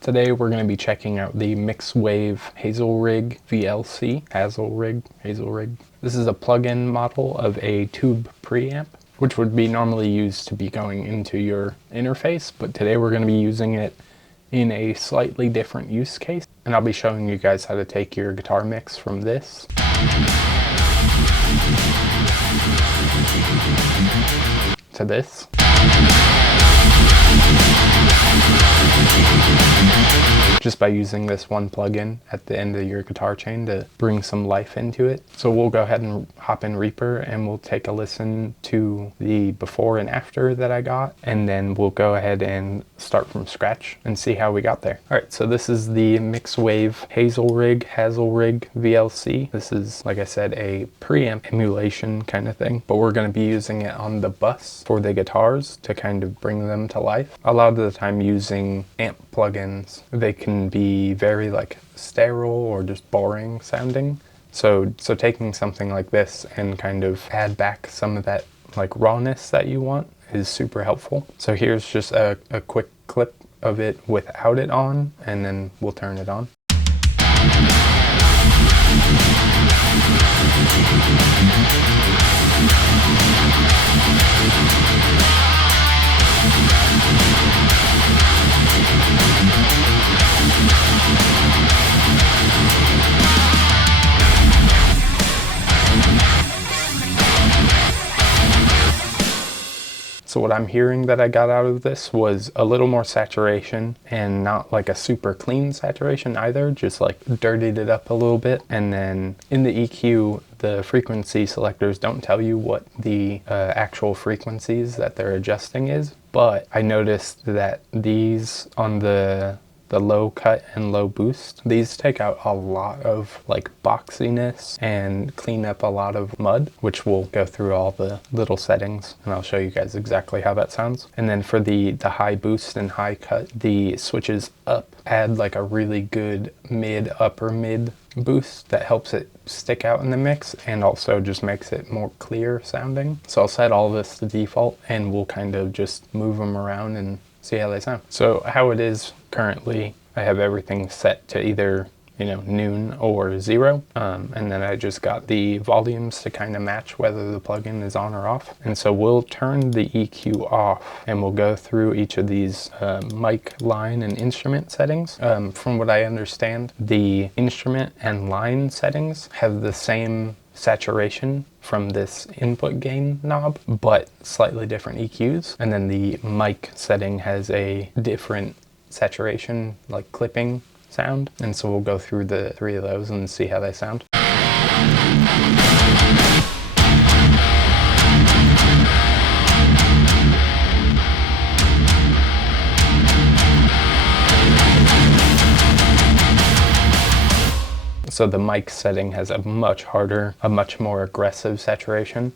Today we're going to be checking out the Mixwave Hazelrigg VLC. Hazelrigg. This is a plug-in model of a tube preamp, which would be normally used to be going into your interface, but today we're going to be using it in a slightly different use case. And I'll be showing you guys how to take your guitar mix from this to this. Just by using this one plugin at the end of your guitar chain to bring some life into it. So we'll go ahead and hop in Reaper and we'll take a listen to the before and after that I got, and then we'll go ahead and start from scratch and see how we got there. All right, so this is the Mixwave Hazelrigg VLC. This is, like I said, a preamp emulation kind of thing, but we're going to be using it on the bus for the guitars to kind of bring them to life. A lot of the time using amp plugins, they can be very like sterile or just boring sounding. So taking something like this and kind of add back some of that like rawness that you want is super helpful. So here's just a quick clip of it without it on, and then we'll turn it on. So what I'm hearing that I got out of this was a little more saturation, and not like a super clean saturation either, just like dirtied it up a little bit. And then in the EQ, the frequency selectors don't tell you what the actual frequencies that they're adjusting is, but I noticed that these on the low cut and low boost, these take out a lot of like boxiness and clean up a lot of mud, which we'll go through all the little settings and I'll show you guys exactly how that sounds. And then for the high boost and high cut, the switches up add like a really good upper mid boost that helps it stick out in the mix and also just makes it more clear sounding. So I'll set all this to default and we'll kind of just move them around and see how they sound. So how it is currently, I have everything set to either, noon or 0. And then I just got the volumes to kind of match whether the plugin is on or off. And so we'll turn the EQ off and we'll go through each of these mic, line, and instrument settings. From what I understand, the instrument and line settings have the same saturation from this input gain knob, but slightly different EQs. And then the mic setting has a different saturation, like clipping sound. And so we'll go through the 3 of those and see how they sound. So the mic setting has a much more aggressive saturation.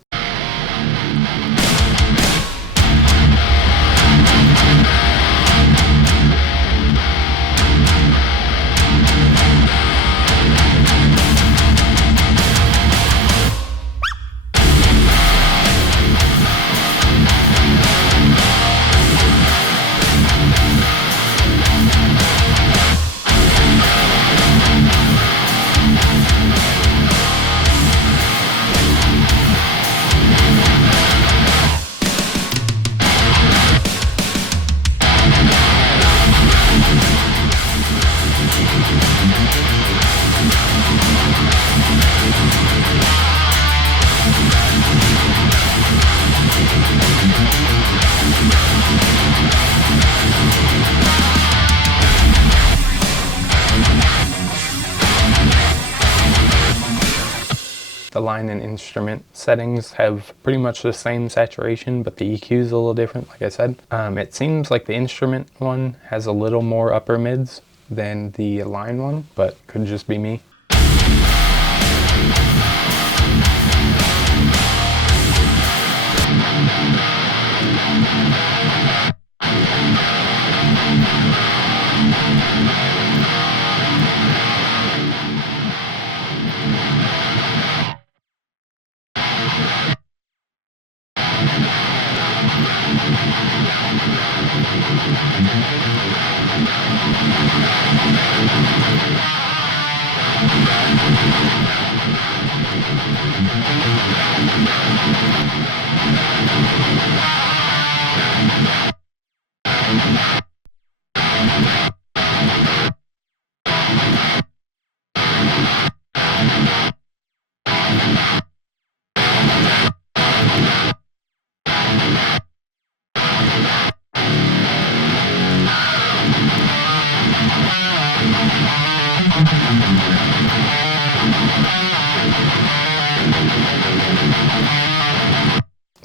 The line and instrument settings have pretty much the same saturation, but the EQ is a little different, like I said. It seems like the instrument one has a little more upper mids than the line one, but could just be me.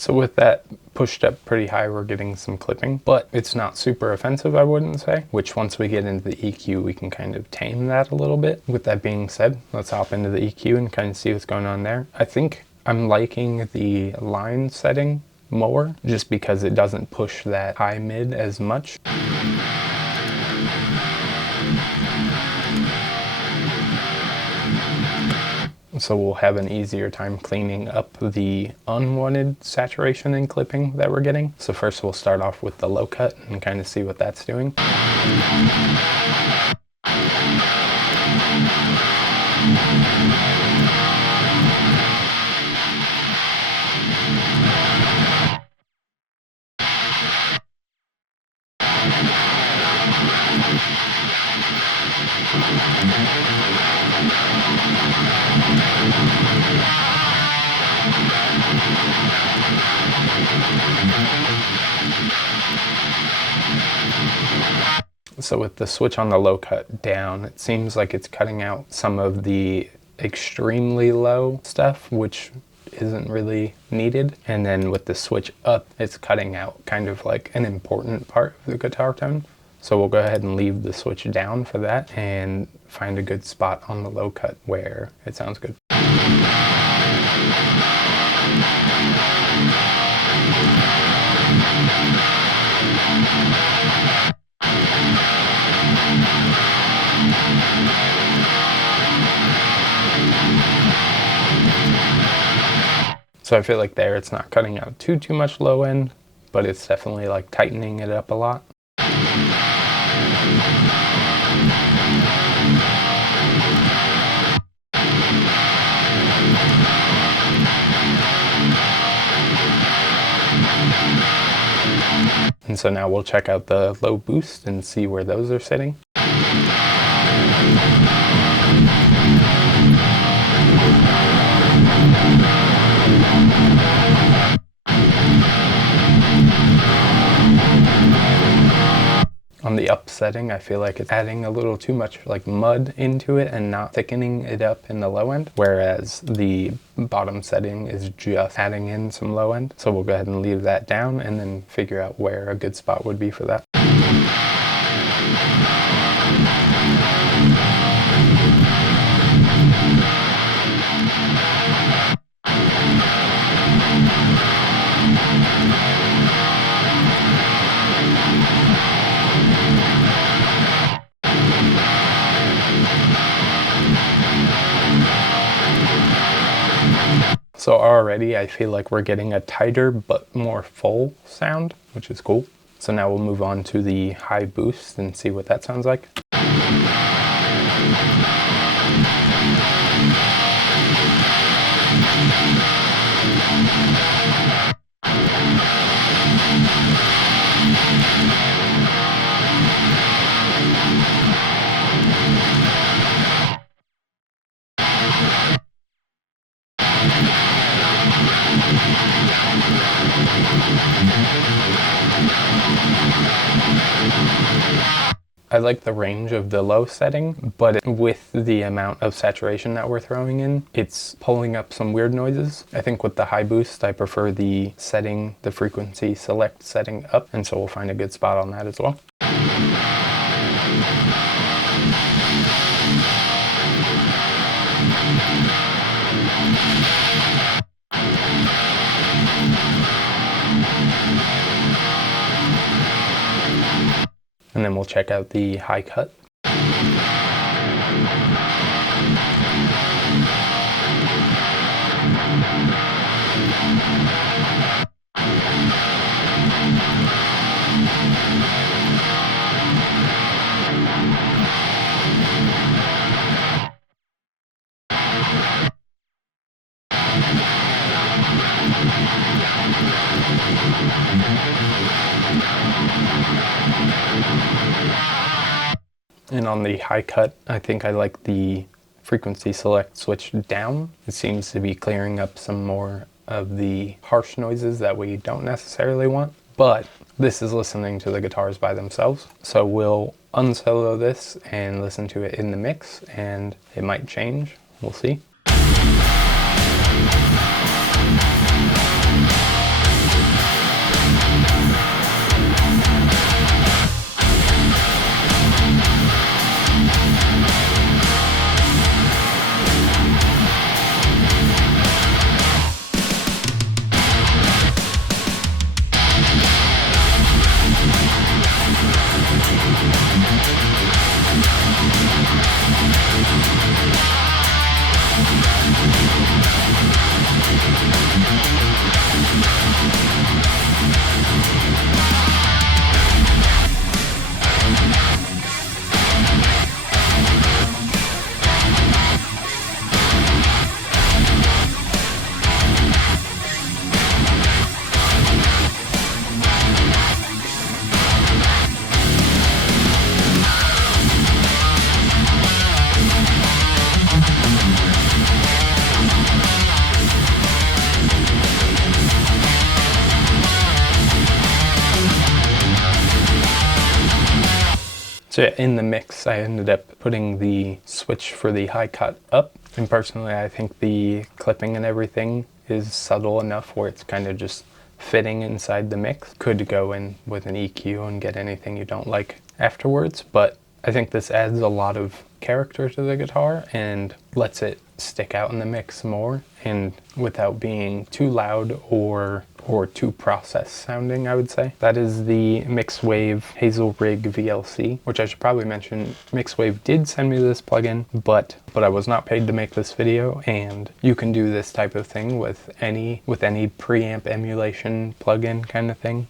So with that pushed up pretty high, we're getting some clipping, but it's not super offensive, I wouldn't say, which once we get into the EQ, we can kind of tame that a little bit. With that being said, let's hop into the EQ and kind of see what's going on there. I think I'm liking the line setting more just because it doesn't push that high mid as much. So we'll have an easier time cleaning up the unwanted saturation and clipping that we're getting. So first we'll start off with the low cut and kind of see what that's doing. So with the switch on the low cut down, it seems like it's cutting out some of the extremely low stuff, which isn't really needed. And then with the switch up, it's cutting out kind of like an important part of the guitar tone. So we'll go ahead and leave the switch down for that and find a good spot on the low cut where it sounds good. So I feel like there it's not cutting out too much low end, but it's definitely like tightening it up a lot. And so now we'll check out the low boost and see where those are sitting. On the up setting, I feel like it's adding a little too much like mud into it and not thickening it up in the low end, whereas the bottom setting is just adding in some low end. So we'll go ahead and leave that down and then figure out where a good spot would be for that. So already I feel like we're getting a tighter but more full sound, which is cool. So now we'll move on to the high boost and see what that sounds like. I like the range of the low setting, but with the amount of saturation that we're throwing in, it's pulling up some weird noises. I think with the high boost, I prefer the setting, the frequency select setting up, and so we'll find a good spot on that as well. And then we'll check out the high cut. And on the high cut, I think I like the frequency select switch down. It seems to be clearing up some more of the harsh noises that we don't necessarily want, but this is listening to the guitars by themselves. So we'll unsolo this and listen to it in the mix, and it might change. We'll see. So yeah, in the mix, I ended up putting the switch for the high cut up. And personally, I think the clipping and everything is subtle enough where it's kind of just fitting inside the mix. Could go in with an EQ and get anything you don't like afterwards, but I think this adds a lot of character to the guitar and lets it stick out in the mix more, and without being too loud or too processed sounding, I would say. That is the Mixwave Hazelrigg VLC, which I should probably mention, Mixwave did send me this plugin, but I was not paid to make this video, and you can do this type of thing with any preamp emulation plugin kind of thing,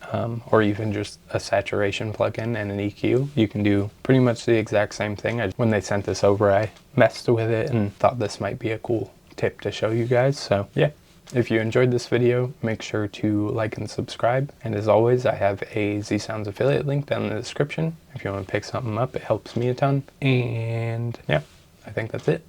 or even just a saturation plugin and an EQ. You can do pretty much the exact same thing. When they sent this over, I messed with it and thought this might be a cool tip to show you guys. So yeah, if you enjoyed this video, make sure to like and subscribe. And as always, I have a Z Sounds affiliate link down in the description. If you want to pick something up, it helps me a ton. And yeah, I think that's it.